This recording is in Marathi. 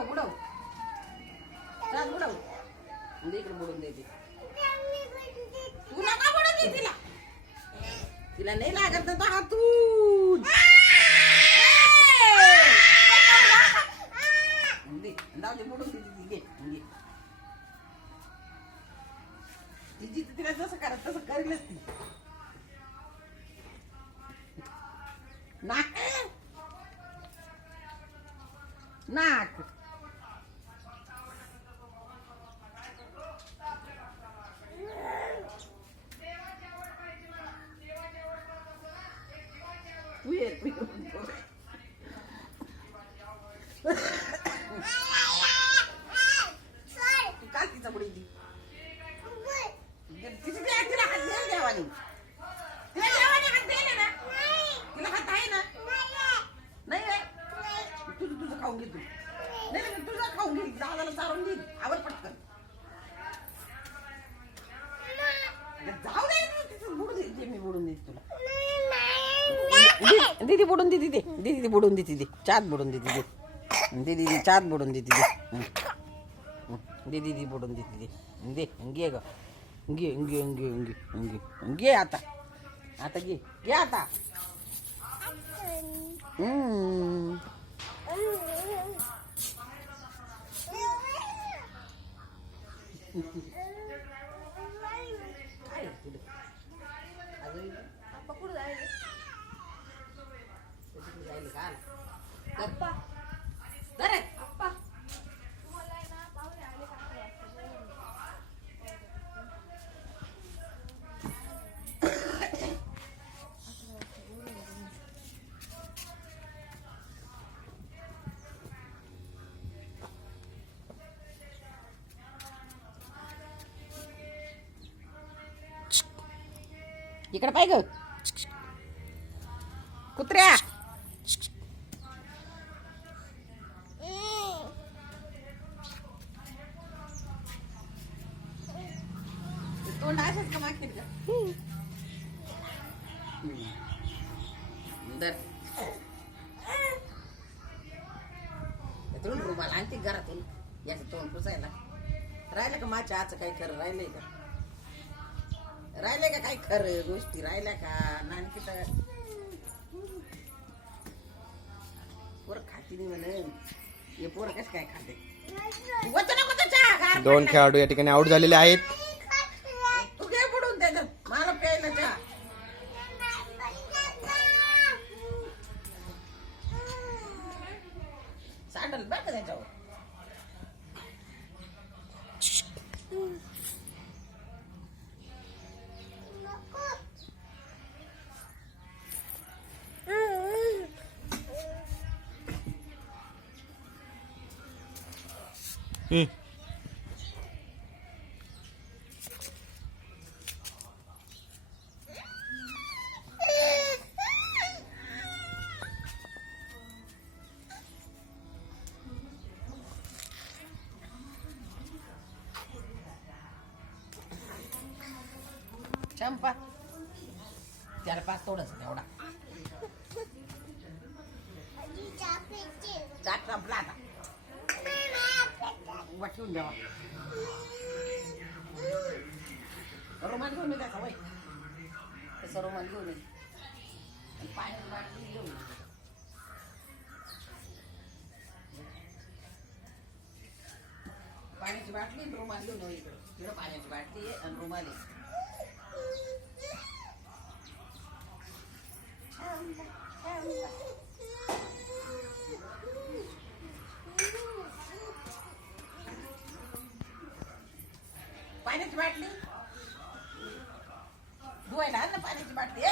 बुडव बुडव चाल बुडव इकडे बुडून देते तू नका बुडून दे तिला तिला नाही लागत ना हातून जाऊ दे बुडून दे घे तिची तिला जसं करत तसं करेलच ती नाक नाक तू ये काल तिचा बुडी दी तिची तिला हात दे देवानी तिला देवानी हात दिले ना तिला हात आहे ना नाही रे तुझं खाऊन घे तू नाही तुझं खाऊन घे दादाला चारून घे आवर पटकन जाऊ दे तिचं बुडू दे मी बुडून देते तुला दीदी बुडून दे दीदी बुडून दे दीदी चात बुडून दे दीदी दीदी चात बुडून दे दीदी दीदी बुडून दे दीदी दे घे ग घे घे घे घे घे आता आता घे आता इकडे पाय ग कुत्र्या तोंड असंच का मागते का दर त्यातून रुमाल आणते घरातून याचं तोंड पुसायला राहिलं का माझ्या आचं काही खरं राहिलंय का राहिले का काही खरं गोष्टी राहिल्या का नानकी तर पोरं खाती नाही म्हणून हे पोरं कसं काय खाते 2 खेळाडू या ठिकाणी आउट झालेले आहेत तू घे बुडून त्याच्यात मला प्यायला चहा सांडल बरं का त्याच्यावर चंपा त्याला पाच थोडंच तेवढा चाट संपला आता वाटून द्यावा रुमाल घेऊन त्याचा वय तसं रुमाल घेऊन ये पाण्याची बाटली घेऊन पाण्याची बाटली रुमाल घेऊन इकडं पाण्याची बाटली आहे आणि रुमाल आहे पाण्याची बाटली धुवायला ना पाण्याची बाटली